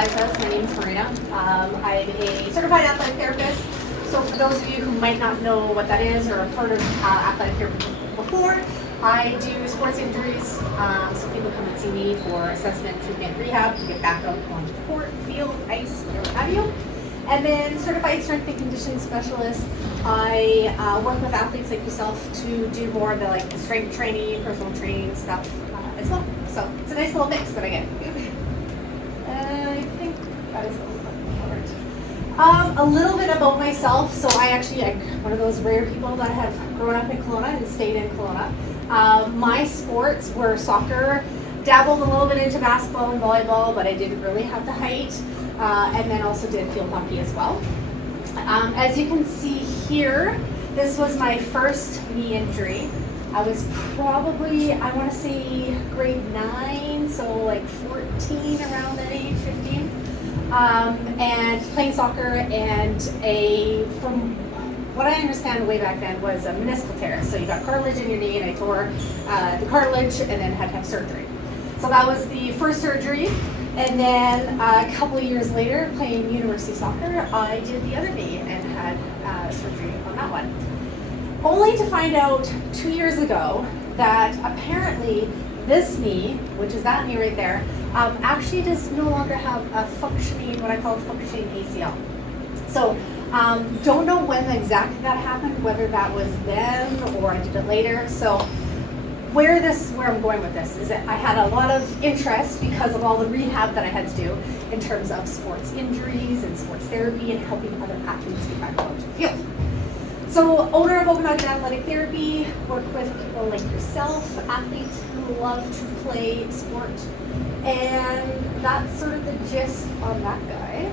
Liza's. My name is Marina. I'm a certified athletic therapist. So for those of you who might not know what that is or have heard of athletic therapy before, I do sports injuries. So people come and see me for assessment, treatment, rehab to get back out onto the court, field, ice, whatever have you. And then certified strength and conditioning specialist. I work with athletes like yourself to do more of the strength training, personal training stuff as well. So it's a nice little mix that I get. I think that is a little bit about myself. So I'm one of those rare people that have grown up in Kelowna and stayed in Kelowna. My sports were soccer, dabbled a little bit into basketball and volleyball, but I didn't really have the height. And then also did field hockey as well. As you can see here, this was my first knee injury. I was probably, I want to say grade 9, so like 14, around that age, 15. And playing soccer, and from what I understand way back then, was a meniscal tear. So you got cartilage in your knee, and I tore the cartilage and then had to have surgery. So that was the first surgery. And then a couple of years later, playing university soccer, I did the other knee and had surgery on that one. Only to find out 2 years ago that apparently this knee, which is that knee right there, actually does no longer have a functioning, what I call a functioning ACL. So don't know when exactly that happened, whether that was then or I did it later. So where I'm going with this is that I had a lot of interest because of all the rehab that I had to do in terms of sports injuries and sports therapy and helping other athletes get back onto the field. So owner of Okanagan Athletic Therapy, work with people like yourself, athletes who love to play sport. And that's sort of the gist on that guy.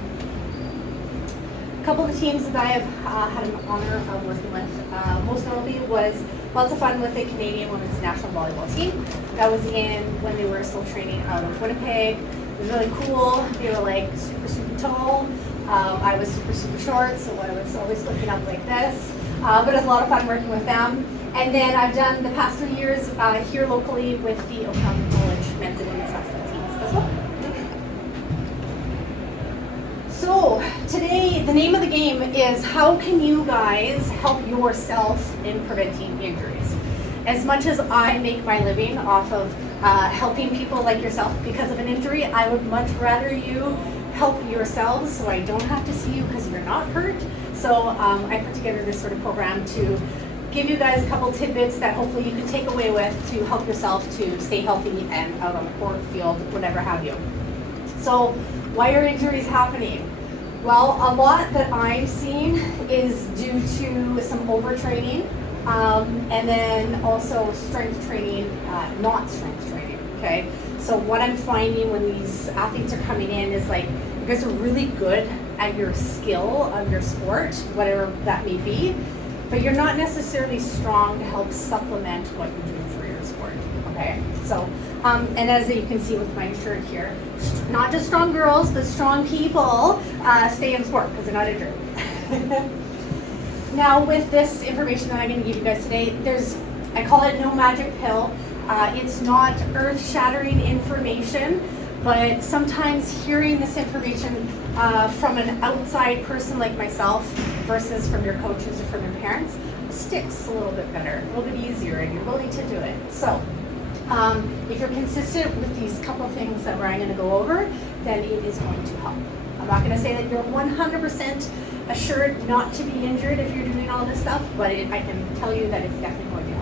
A couple of the teams that I have had an honor of working with, most notably was lots of fun with the Canadian women's national volleyball team. That was when they were still training out of Winnipeg. It was really cool. They were like super tall. I was super short, so I was always looking up like this. But it was a lot of fun working with them. And then I've done the past 3 years here locally with the Okanagan College men's and women's basketball teams as well. So today, the name of the game is how can you guys help yourself in preventing injuries? As much as I make my living off of helping people like yourself because of an injury, I would much rather you help yourselves so I don't have to see you because you're not hurt. So I put together this sort of program to give you guys a couple tidbits that hopefully you can take away with to help yourself to stay healthy and out on the court, field, whatever have you. So why are injuries happening? Well, a lot that I'm seeing is due to some overtraining and then also strength training, not strength training, okay? So what I'm finding when these athletes are coming in is like, you guys are really good at your skill of your sport, whatever that may be, but you're not necessarily strong to help supplement what you're doing for your sport, okay? So, and as you can see with my shirt here, not just strong girls, but strong people stay in sport because they're not injured. Now with this information that I'm going to give you guys today, I call it no magic pill. It's not earth-shattering information, but sometimes hearing this information from an outside person like myself versus from your coaches or from your parents sticks a little bit better, a little bit easier, and you're willing to do it. So if you're consistent with these couple things that I'm going to go over, then it is going to help. I'm not going to say that you're 100% assured not to be injured if you're doing all this stuff, but I can tell you that it's definitely going to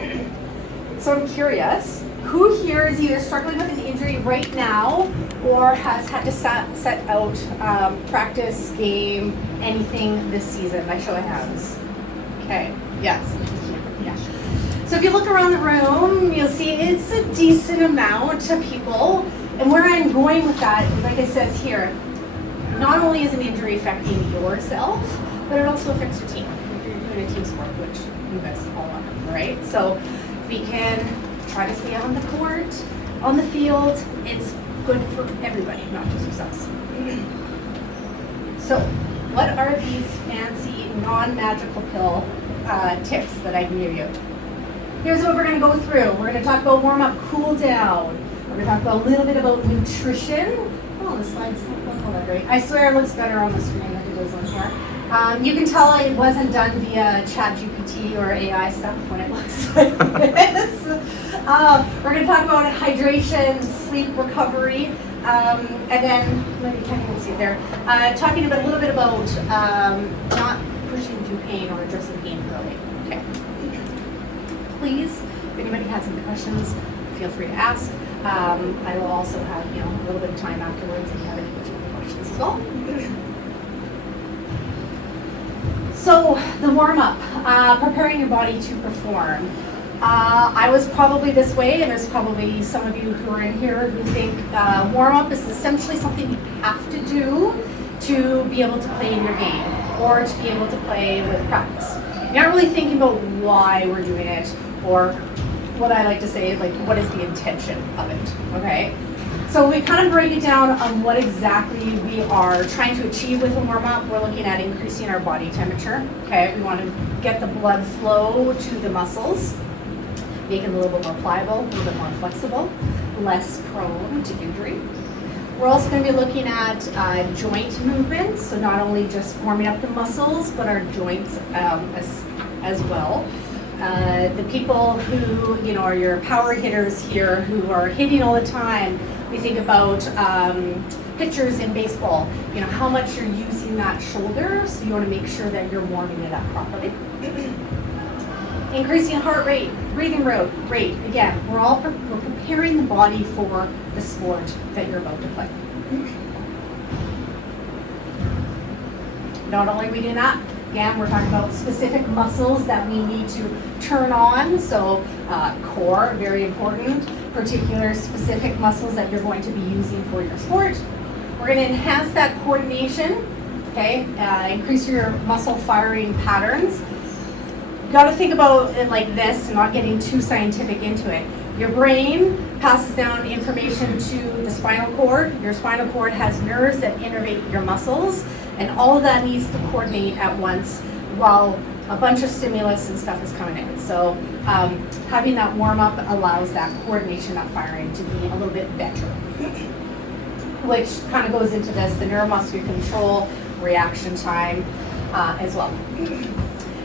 help. So I'm curious, who here is either struggling with an injury right now or has had to set out practice, game, anything this season? By show of hands. Okay, yes. Yeah. So if you look around the room, you'll see it's a decent amount of people. And where I'm going with that is, like it says here, not only is an injury affecting yourself, but it also affects your team. If you're doing a team sport, which you guys all are, right? So we can try to stay out on the court, on the field. It's good for everybody, not just yourselves. So what are these fancy non-magical pill tips that I can give you? Here's what we're going to go through. We're going to talk about warm up, cool down. We're going to talk about a little bit about nutrition, Oh, the slides don't look all that great. I swear it looks better on the screen than it does on here. You can tell it wasn't done via ChatGPT or AI stuff when it looks like this. We're going to talk about hydration, sleep recovery, and then, maybe you can't even see it there, talking a little bit about not pushing through pain or addressing pain early. Okay. Please, if anybody has any questions, feel free to ask. I will also have a little bit of time afterwards if you have any particular questions as well. So the warm-up, preparing your body to perform. I was probably this way, and there's probably some of you who are in here who think warm-up is essentially something you have to do to be able to play in your game or to be able to play with practice. You're not really thinking about why we're doing it, or what I like to say is like, what is the intention of it, okay? So we kind of break it down on what exactly we are trying to achieve with a warm-up. We're looking at increasing our body temperature, okay? We want to get the blood flow to the muscles, make them a little bit more pliable, a little bit more flexible, less prone to injury. We're also going to be looking at joint movements, so not only just warming up the muscles, but our joints as well. The people who are your power hitters here, who are hitting all the time, we think about pitchers in baseball, how much you're using that shoulder, so you want to make sure that you're warming it up properly. Increasing heart rate, breathing rate. Again, we're preparing the body for the sport that you're about to play. Not only are we doing that, again, we're talking about specific muscles that we need to turn on. So core, very important. Particular specific muscles that you're going to be using for your sport. We're going to enhance that coordination, okay? Increase your muscle firing patterns. You got to think about it like this, not getting too scientific into it. Your brain passes down information to the spinal cord. Your spinal cord has nerves that innervate your muscles, and all of that needs to coordinate at once while a bunch of stimulus and stuff is coming in. So having that warm-up allows that coordination, that firing to be a little bit better, which kind of goes into this, the neuromuscular control, reaction time as well.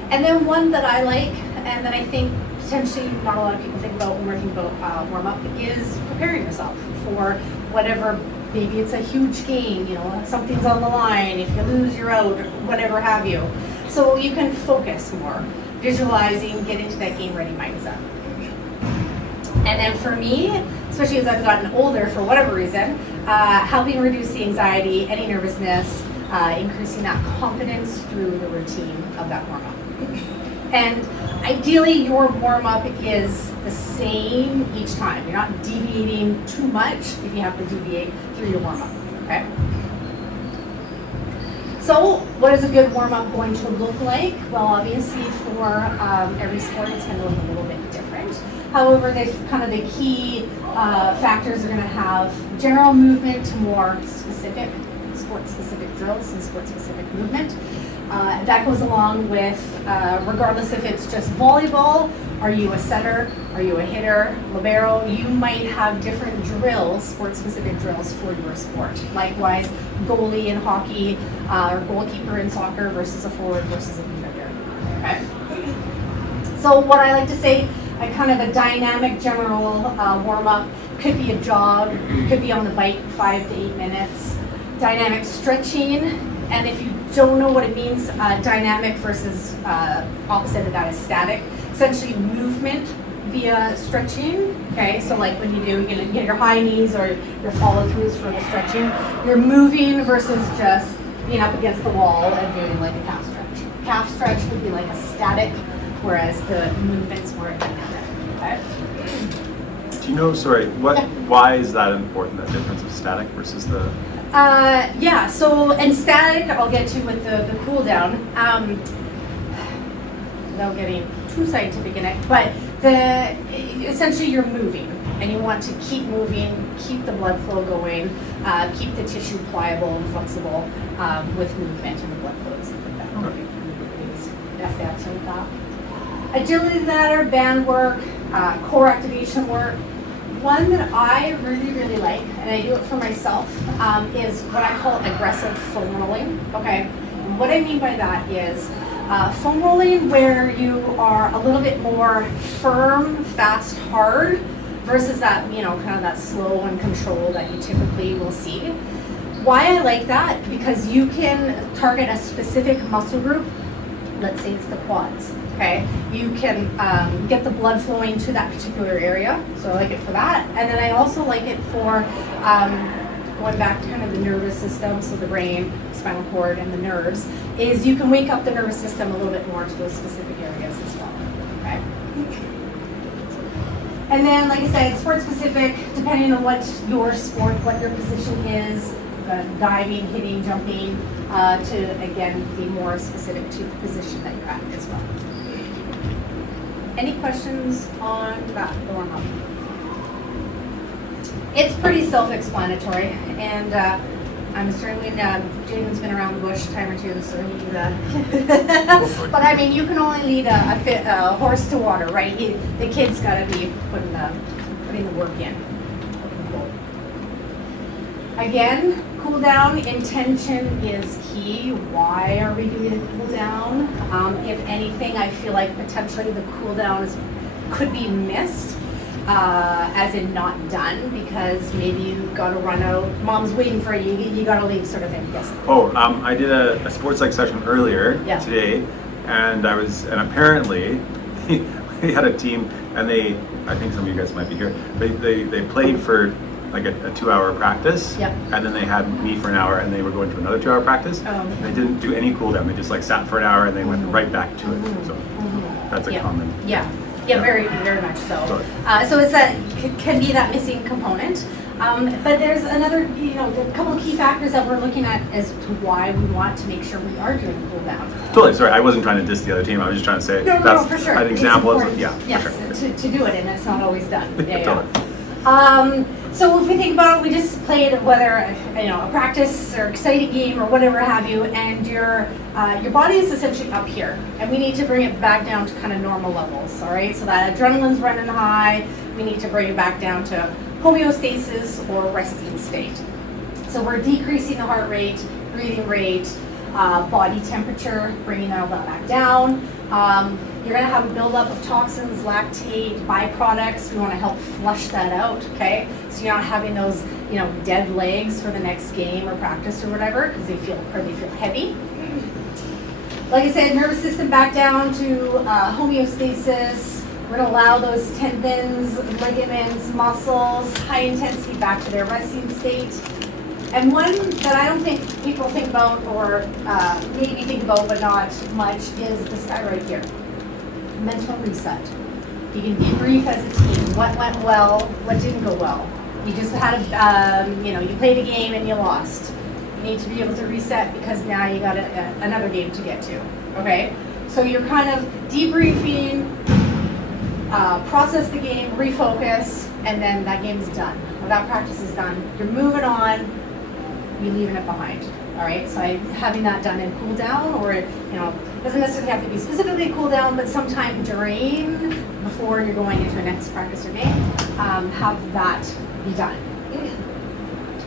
And then one that I like, and that I think potentially not a lot of people think about when we're thinking about warm-up, is preparing yourself for whatever. Maybe it's a huge game, something's on the line, if you lose you're out, or whatever have you. So you can focus more, visualizing, get into that game-ready mindset. And then for me, especially as I've gotten older for whatever reason, helping reduce the anxiety, any nervousness, increasing that confidence through the routine of that warm-up. And ideally, your warm-up is the same each time. You're not deviating too much if you have to deviate through your warm-up, okay? So what is a good warm-up going to look like? Well, obviously for every sport, it's going to look a little bit different. However, the key factors are going to have general movement to more specific, sport-specific drills and sport-specific movement. That goes along with, regardless if it's just volleyball, are you a setter, are you a hitter, libero, you might have different drills, sport-specific drills for your sport. Likewise, goalie in hockey, or goalkeeper in soccer versus a forward versus a defender, okay? So what I like to say, a kind of a dynamic general warm-up, could be a jog, could be on the bike 5 to 8 minutes, dynamic stretching, and if you don't know what it means, dynamic versus opposite of that is static. Essentially movement via stretching, okay? So like when you get your high knees or your follow-throughs for the stretching, you're moving versus just being up against the wall and doing like a calf stretch. Calf stretch would be like a static, whereas the movement's more dynamic, okay? Do you know, why is that important, that difference of static versus the... Yeah, so, and static, I'll get to with the cool down, without getting too scientific in it, but essentially you're moving, and you want to keep moving, keep the blood flow going, keep the tissue pliable and flexible with movement and the blood flow and stuff like that. Okay. That's the answer to that. Agility ladder, band work, core activation work, One that I really, really like, and I do it for myself, is what I call aggressive foam rolling. Okay, and what I mean by that is foam rolling where you are a little bit more firm, fast, hard, versus that, you know, kind of that slow and controlled that you typically will see. Why I like that? Because you can target a specific muscle group. Let's say it's the quads. Okay, you can get the blood flowing to that particular area, so I like it for that. And then I also like it for going back to kind of the nervous system, so the brain, spinal cord, and the nerves, is you can wake up the nervous system a little bit more to those specific areas as well. Okay. And then, like I said, sport specific, depending on what your sport, what your position is, diving, hitting, jumping, to again be more specific to the position that you're at as well. Any questions on that warm-up? It's pretty self-explanatory, and I'm certainly, Jaden's been around the bush a time or two, so he but I mean, you can only lead a horse to water, right? The kid's got to be putting the work in. Again, cool down, intention is key. Why are we doing a cool down? If anything, I feel like potentially the cool down could be missed, as in not done, because maybe you got to run out, mom's waiting for you, you got to leave, sort of thing. Yes. Oh, I did a sports psych session earlier today, and apparently we had a team, and I think some of you guys might be here. They played for like a 2-hour practice, and then they had me for an hour, and they were going to another 2-hour practice. They didn't do any cool down. They just like sat for an hour, and they went right back to it. So that's a common. Yeah, very, very much so. So it's can be that missing component. But there's another, a couple of key factors that we're looking at as to why we want to make sure we are doing cool down. Totally, sorry, I wasn't trying to diss the other team. I was just trying to say no, for sure. An example of, yes, for sure. to do it, and it's not always done. Totally. So if we think about it, we just played whether a practice or exciting game or whatever have you, and your body is essentially up here, and we need to bring it back down to kind of normal levels. All right, so that adrenaline's running high. We need to bring it back down to homeostasis or resting state. So we're decreasing the heart rate, breathing rate, body temperature, bringing all that back down. You're going to have a buildup of toxins, lactate, byproducts. We want to help flush that out, okay? So you're not having those, dead legs for the next game or practice or whatever, because they feel heavy. Like I said, nervous system back down to homeostasis. We're going to allow those tendons, ligaments, muscles, high intensity back to their resting state. And one that I don't think people think about, or maybe think about but not much, is this guy right here. Mental reset. You can debrief as a team. What went well, what didn't go well. You just had you played a game and you lost. You need to be able to reset because now you got another game to get to, okay? So you're kind of debriefing, process the game, refocus, and then that game's done. Or that practice is done. You're moving on, you're leaving it behind. All right, so having that done in cool down, or doesn't necessarily have to be specifically cool down, but sometime before you're going into a next practice or game, have that be done.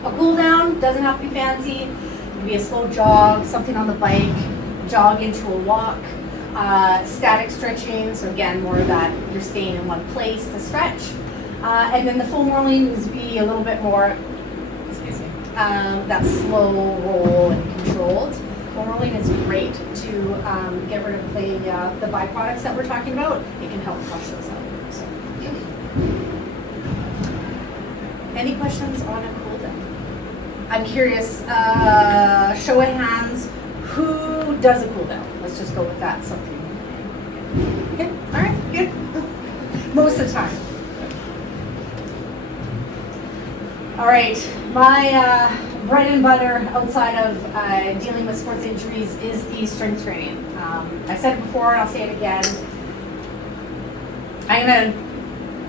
A cool down doesn't have to be fancy. It can be a slow jog, something on the bike, jog into a walk, static stretching. So again, more of that you're staying in one place to stretch, and then the foam rolling needs to be a little bit more. That slow roll and controlled. Foam rolling is great to get rid of the byproducts that we're talking about. It can help flush those out. So, any questions on a cool down? I'm curious. Show of hands. Who does a cool down? Let's just go with that. Something. Okay. All right. Good. Most of the time. All right, my bread and butter outside of dealing with sports injuries is the strength training. I've said it before, and I'll say it again. I'm gonna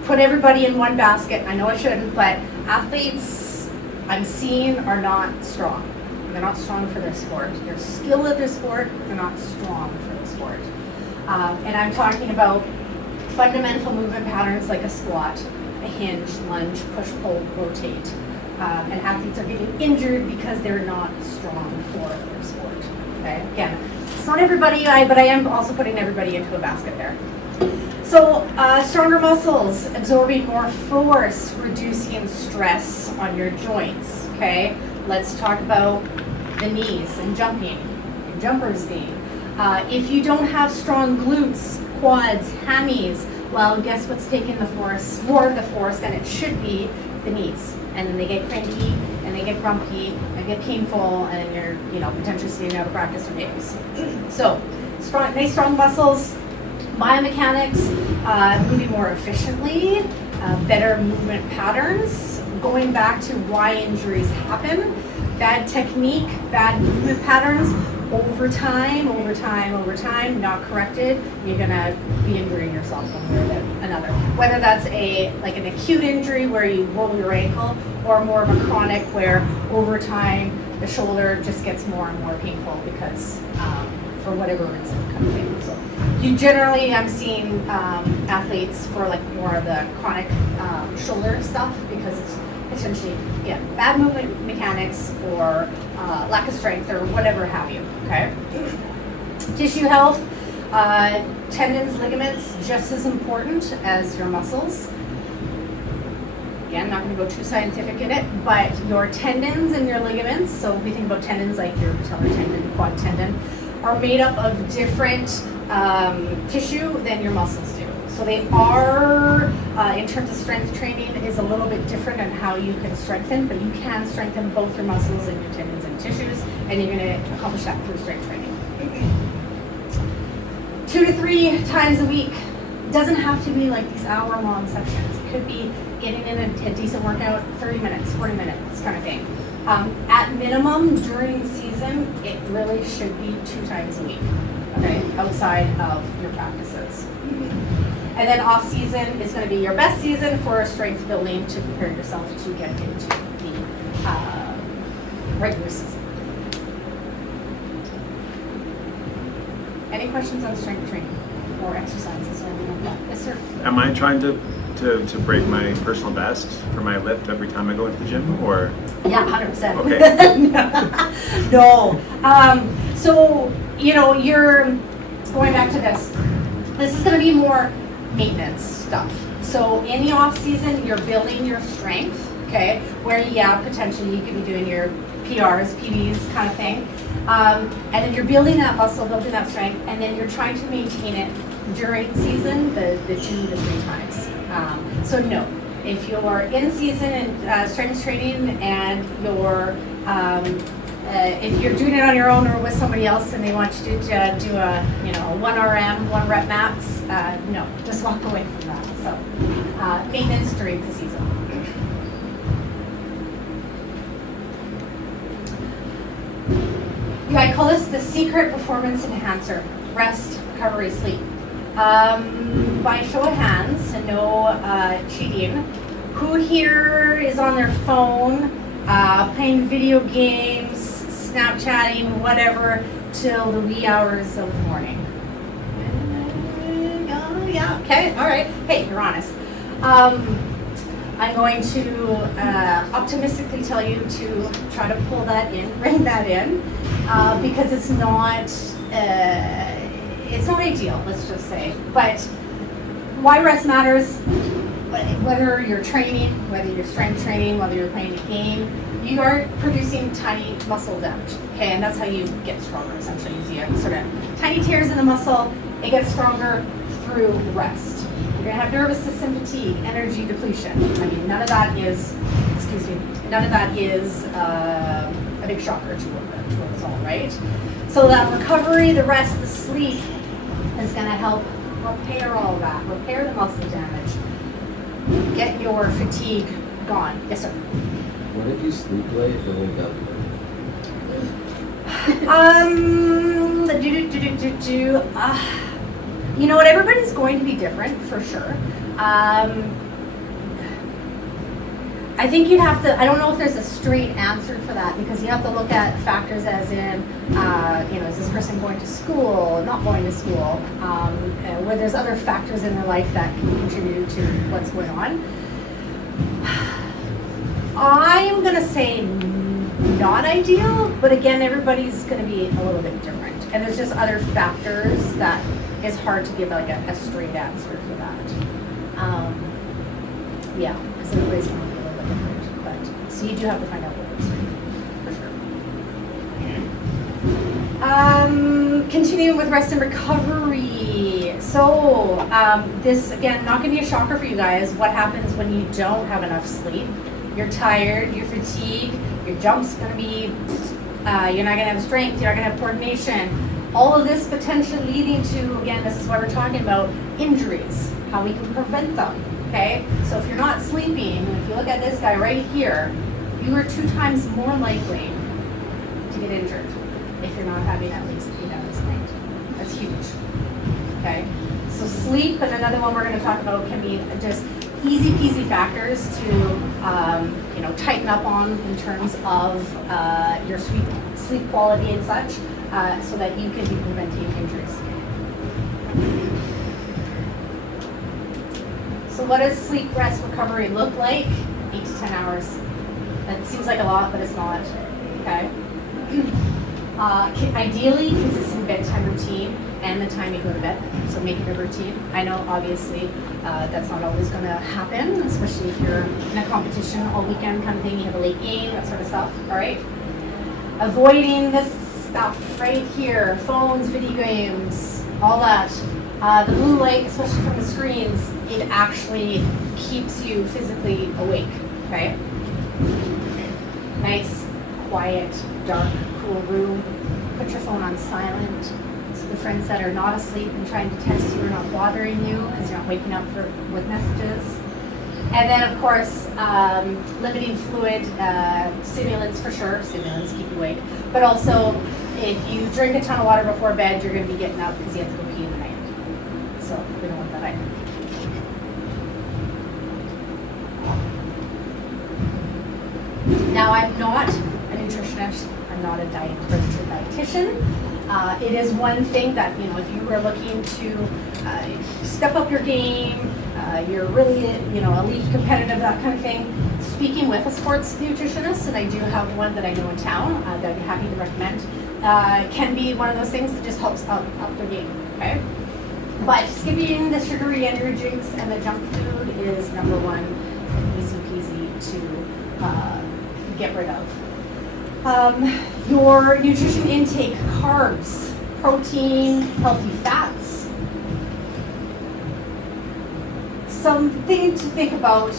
put everybody in one basket. I know I shouldn't, but athletes I'm seeing are not strong. They're not strong for their sport. They're skilled at their sport, but they're not strong for the sport. And I'm talking about fundamental movement patterns like a squat, a hinge, lunge, push, pull, rotate. And athletes are getting injured because they're not strong for their sport. Okay, again, it's not everybody, but I am also putting everybody into a basket there. So stronger muscles, absorbing more force, reducing stress on your joints. Okay, let's talk about the knees and jumping, and jumper's knee. If you don't have strong glutes, quads, hammies, well, guess what's taking the force, more of the force than it should be? The knees. And then they get cranky, and they get grumpy, and get painful, and you're, potentially staying out of practice for days. So, nice strong muscles, biomechanics, moving more efficiently, better movement patterns, going back to why injuries happen, bad technique, bad movement patterns, over time, not corrected, you're gonna be injuring yourself one way or another. Whether that's an acute injury where you roll your ankle, or more of a chronic where over time the shoulder just gets more and more painful because for whatever reason kind of thing. So you generally, I'm seeing athletes for more of the chronic shoulder stuff because it's potentially, again, bad movement mechanics or lack of strength or whatever have you, okay? Tissue health, tendons, ligaments, just as important as your muscles. Again, not going to go too scientific in it, but your tendons and your ligaments, so if we think about tendons like your patellar tendon, quad tendon, are made up of different tissue than your muscles do. So they are, in terms of strength training, is a little bit different on how you can strengthen, but you can strengthen both your muscles and your tendons and tissues, and you're going to accomplish that through strength training. 2 to 3 times a week. It doesn't have to be these hour-long sections. It could be getting in a decent workout, 30 minutes, 40 minutes kind of thing. At minimum, during season, it really should be 2 times a week, okay, outside of your practices. And then off season is going to be your best season for strength building to prepare yourself to get into the regular season. Any questions on strength training or exercises or anything like that? Yes, sir. Am I trying to break my personal best for my lift every time I go into the gym, or? Yeah, 100%. Okay. No. So, you're going back to this. This is going to be more maintenance stuff. So in the off season, you're building your strength, okay? Where potentially you could be doing your PRs, PBs kind of thing. And then you're building that muscle, building that strength, and then you're trying to maintain it during season, the 2 to 3 times. So no, if you're in season and strength training and you're if you're doing it on your own or with somebody else and they want you to do a 1 RM, 1 rep max, no, just walk away from that. So maintenance during the season. Yeah, I call this the secret performance enhancer: rest, recovery, sleep. By show of hands, and no cheating, who here is on their phone playing video games, Snapchatting, whatever, till the wee hours of the morning? Yeah, okay, all right. Hey, you're honest. I'm going to optimistically tell you to try to pull that in, rein that in, because it's not ideal, let's just say. But why rest matters, whether you're training, whether you're strength training, whether you're playing a game, you are producing tiny muscle damage, okay? And that's how you get stronger, essentially. You sort of tiny tears in the muscle, it gets stronger through rest. You're gonna have nervous system fatigue, energy depletion. I mean, none of that is a big shocker to us all, right? So that recovery, the rest, the sleep is gonna help repair all that, repair the muscle damage, get your fatigue gone. Yes, sir. What if you sleep late and wake up late? You know what? Everybody's going to be different for sure. I think you'd have to. I don't know if there's a straight answer for that because you have to look at factors as in, is this person going to school, not going to school, where there's other factors in their life that can contribute to what's going on. I'm gonna say not ideal, but again, everybody's gonna be a little bit different. And there's just other factors that is hard to give like a straight answer for that. Yeah, because everybody's gonna be a little bit different. But so you do have to find out what works for you, for sure. Continuing with rest and recovery. So this again, not gonna be a shocker for you guys. What happens when you don't have enough sleep? You're tired, you're fatigued, your jump's gonna be, you're not gonna have strength, you're not gonna have coordination. All of this potentially leading to, again, this is why we're talking about injuries, how we can prevent them, okay? So if you're not sleeping, if you look at this guy right here, you are 2 times more likely to get injured if you're not having at least 8 hours a night. That's huge, okay? So sleep, and another one we're gonna talk about can be just easy peasy factors to tighten up on in terms of your sleep quality and such, so that you can be preventing injuries. So what does sleep, rest, recovery look like? 8 to 10 hours. That seems like a lot, but it's not, okay? Ideally, consistent bedtime routine and the time you go to bed. So make it a routine. I know, obviously, that's not always going to happen, especially if you're in a competition all weekend kind of thing. You have a late game, that sort of stuff. All right. Avoiding this stuff right here: phones, video games, all that. The blue light, especially from the screens, it actually keeps you physically awake. Okay. Nice, quiet, dark, cool room. Put your phone on silent, so the friends that are not asleep and trying to text you are not bothering you because you're not waking up with messages. And then, of course, limiting fluid, stimulants for sure. Stimulants keep you awake. But also, if you drink a ton of water before bed, you're going to be getting up because you have to go pee in the night. So we don't want that either. Now, I'm not a nutritionist. I'm not a registered dietitian. It is one thing that, if you were looking to step up your game, you're really, elite, competitive, that kind of thing, speaking with a sports nutritionist, and I do have one that I know in town that I'd be happy to recommend, can be one of those things that just helps up your game, okay? But skipping the sugary energy drinks and the junk food is number one, easy peasy to get rid of. Your nutrition intake: carbs, protein, healthy fats. Something to think about,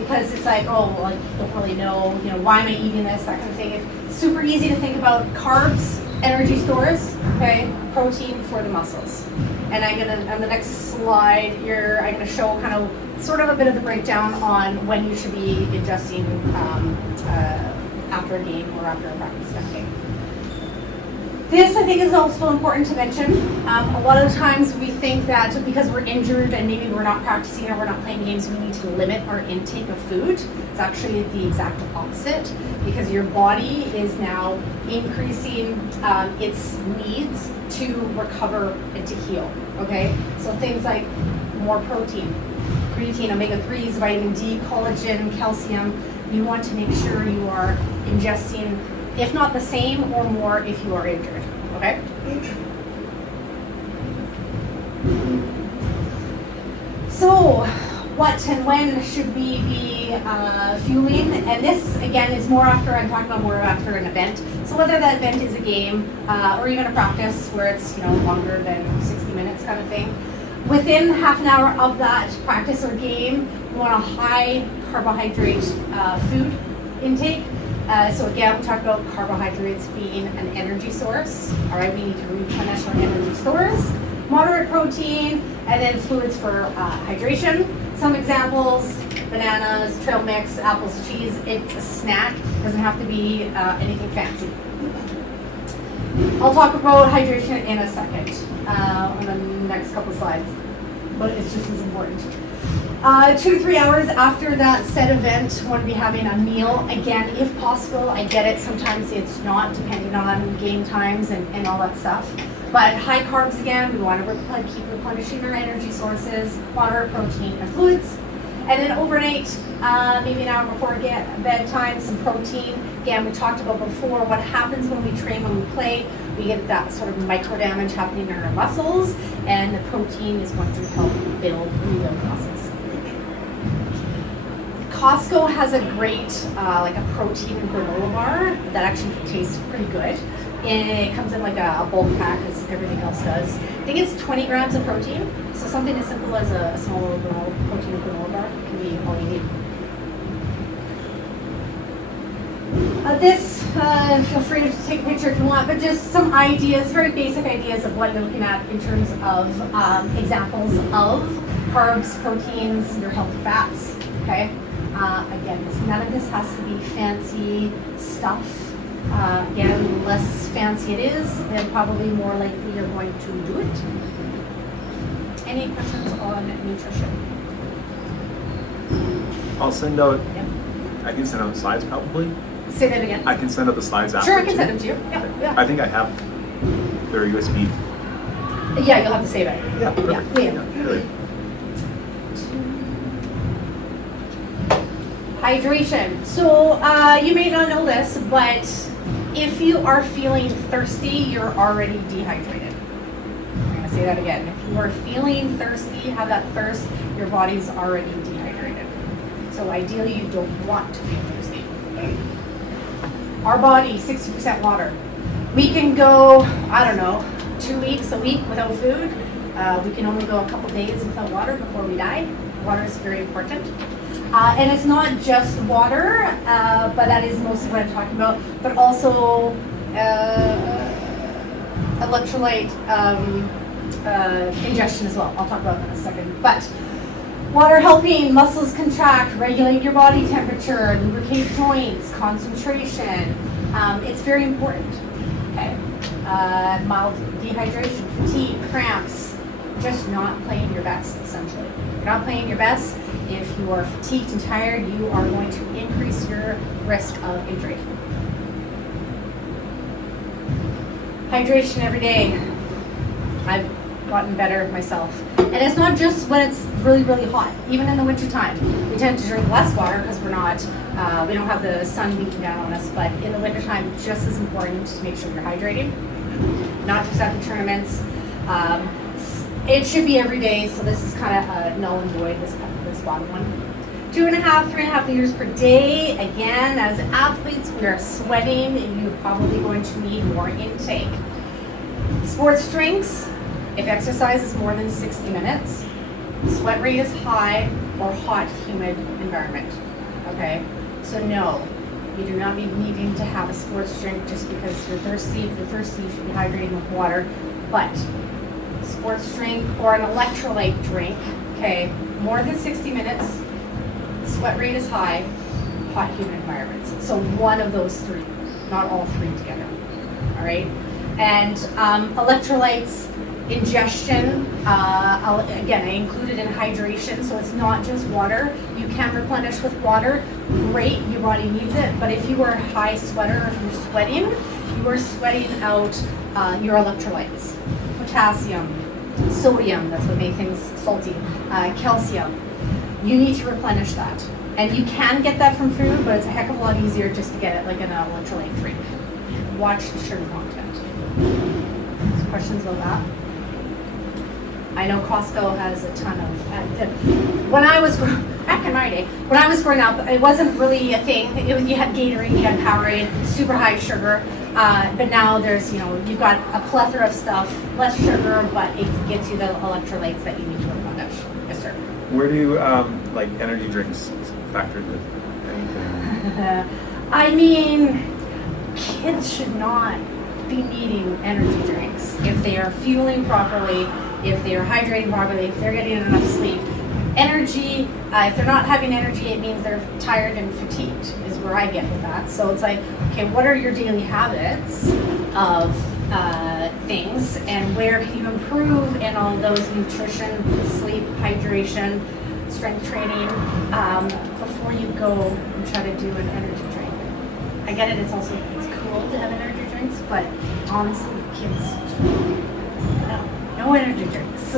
because it's like, oh, well, I don't really know, why am I eating this, that kind of thing. It's super easy to think about carbs, energy stores, okay, protein for the muscles. And on the next slide here, I'm gonna show kind of sort of a bit of the breakdown on when you should be ingesting after a game or after a practice kind of thing. This, I think, is also important to mention. A lot of times we think that because we're injured and maybe we're not practicing or we're not playing games, we need to limit our intake of food. It's actually the exact opposite, because your body is now increasing its needs to recover and to heal, okay? So things like more protein, creatine, omega-3s, vitamin D, collagen, calcium. You want to make sure you are ingesting, if not the same or more, if you are injured, okay? So, what and when should we be fueling? And this, again, is more after, I'm talking about more after an event. So whether that event is a game or even a practice where it's, longer than 60 minutes kind of thing. Within half an hour of that practice or game, we want a high carbohydrate food intake. So again, we talked about carbohydrates being an energy source. All right, we need to replenish our energy stores. Moderate protein, and then fluids for hydration. Some examples: bananas, trail mix, apples, cheese. It's a snack. It doesn't have to be anything fancy. I'll talk about hydration in a second on the next couple of slides, but it's just as important. 2 to 3 hours after that said event, want to be having a meal. Again, if possible, I get it. Sometimes it's not, depending on game times and all that stuff. But high carbs, again, we want to keep replenishing our energy sources, moderate protein and fluids. And then overnight, maybe an hour before bedtime, some protein. Again, we talked about before what happens when we train, when we play. We get that sort of micro damage happening in our muscles, and the protein is going to help rebuild muscles. Costco has a great, like a protein granola bar that actually tastes pretty good. And it comes in like a bulk pack, as everything else does. I think it's 20 grams of protein. So something as simple as a small little protein granola bar can be all you need. Feel free to take a picture if you want, but just some ideas, very basic ideas of what you're looking at in terms of examples of carbs, proteins, your healthy fats, okay? Again, none of this has to be fancy stuff. Again, the less fancy it is, then probably more likely you're going to do it. Any questions on nutrition? I'll send out, Yep. I can send out the slides probably. Say that again. I can send out the slides after. Sure, I can too. send them to you. Yeah, yeah. I think I have their USB. Yeah, you'll have to save it. Yeah, perfect. Yeah. Really. Hydration. So you may not know this, but if you are feeling thirsty, you're already dehydrated. I'm going to say that again. If you are feeling thirsty, have that thirst, your body's already dehydrated. So ideally, you don't want to feel thirsty. Our body, 60% water. We can go, I don't know, 2 weeks, a week without food. We can only go a couple days without water before we die. Water is very important. And it's not just water, but that is mostly what I'm talking about, but also electrolyte ingestion as well. I'll talk about that in a second. But water helping muscles contract, regulate your body temperature, lubricate joints, concentration. It's very important, okay? Mild dehydration, fatigue, cramps, just not playing your best, essentially. You're not playing your best. If you are fatigued and tired, you are going to increase your risk of injury. Hydration every day. I've gotten better myself. And it's not just when it's really, really hot. Even in the wintertime, we tend to drink less water because we don't have the sun beating down on us. But in the wintertime, just as important to make sure you're hydrating. Not just at the tournaments. It should be every day, so this is kind of null and void, this bottom one. 2.5, 3.5 liters per day. Again, as athletes, we are sweating, and you're probably going to need more intake. Sports drinks, if exercise is more than 60 minutes, sweat rate is high or hot, humid environment, okay? So no, you do not be needing to have a sports drink just because you're thirsty. If you're thirsty, you should be hydrating with water, but sports drink or an electrolyte drink, okay, more than 60 minutes, sweat rate is high, hot, humid environments. So one of those three, not all three together, all right? And electrolytes, ingestion, again, I included in hydration, so it's not just water. You can replenish with water, great, your body needs it, but if you are a high sweater, if you're sweating, you are sweating out your electrolytes. Potassium, sodium, that's what makes things salty, calcium. You need to replenish that. And you can get that from food, but it's a heck of a lot easier just to get it like an electrolyte drink. Watch the sugar content. Any questions about that? I know Costco has a ton of, when I was, back in my day, when I was growing up, it wasn't really a thing. You had Gatorade, you had Powerade, super high sugar. But now there's, you've got a plethora of stuff, less sugar, but it gets you the electrolytes that you need to replenish. Yes, sir. Where do like energy drinks factor into anything? I mean, kids should not be needing energy drinks if they are fueling properly, if they are hydrating properly, if they're getting enough sleep. Energy, if they're not having energy, it means they're tired and fatigued, is where I get with that. So it's like, okay, what are your daily habits of things, and where can you improve in all those nutrition, sleep, hydration, strength training, before you go and try to do an energy drink. I get it, it's cool to have energy drinks, but honestly, kids, no energy drinks.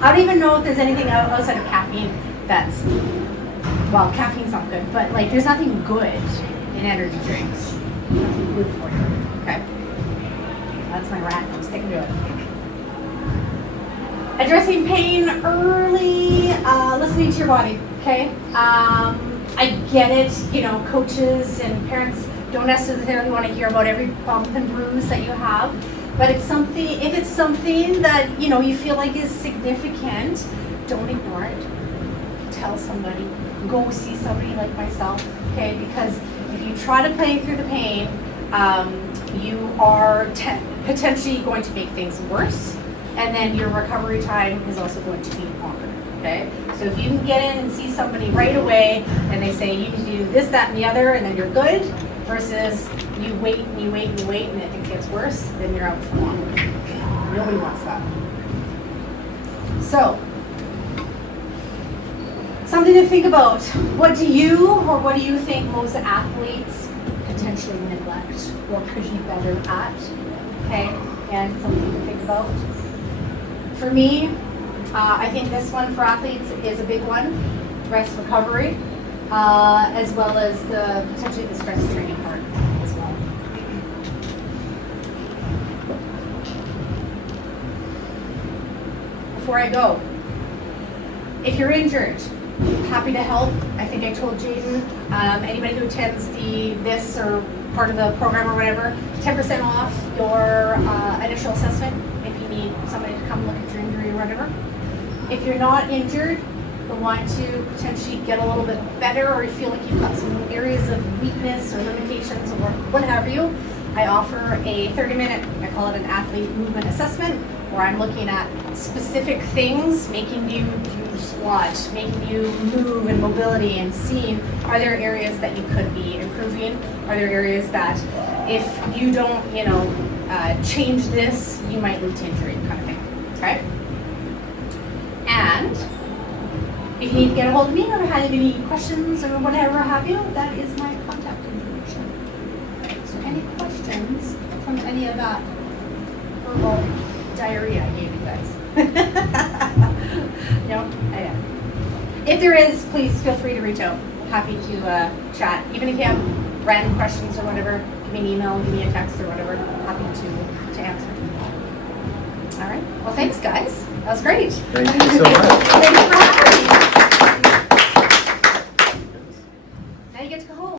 I don't even know if there's anything outside of caffeine that's, well, caffeine's not good, but like there's nothing good in energy drinks. Nothing good for you, okay? That's my rant, I'm sticking to it. Addressing pain early, listening to your body, okay? I get it, you know, coaches and parents don't necessarily want to hear about every bump and bruise that you have, but it's something, if it's something that, you know, you feel like is significant, don't ignore it. Tell somebody, go see somebody like myself, okay? Because if you try to play through the pain, you are potentially going to make things worse, and then your recovery time is also going to be longer, okay? So if you can get in and see somebody right away, and they say you need to do this, that, and the other, and then you're good, versus you wait and you wait and you wait, and it gets worse, then you're out for longer. Nobody wants that. So, something to think about. What do you think most athletes potentially neglect or could be better at? Okay, and something to think about. For me, I think this one for athletes is a big one. Rest recovery, as well as potentially the strength training part as well. Before I go, if you're injured, happy to help. I think I told Jaden, anybody who attends this or part of the program or whatever, 10% off your initial assessment if you need somebody to come look at your injury or whatever. If you're not injured but want to potentially get a little bit better, or you feel like you've got some areas of weakness or limitations or what have you, I offer a 30-minute, I call it an athlete movement assessment, where I'm looking at specific things, making you do squat, making you move and mobility, and seeing are there areas that you could be improving? Are there areas that if you don't, change this, you might lead to injury, kind of thing, okay? And if you need to get a hold of me or have any questions or whatever have you, that is my contact information. Okay, so any questions from any of that verbal diarrhea I gave you guys? No? Yeah. If there is, please feel free to reach out. Happy to chat. Even if you have random questions or whatever, give me an email, give me a text or whatever. Happy to answer. All right. Well, thanks, guys. That was great. Thank you so much. Thank you for having me. Now you get to go home.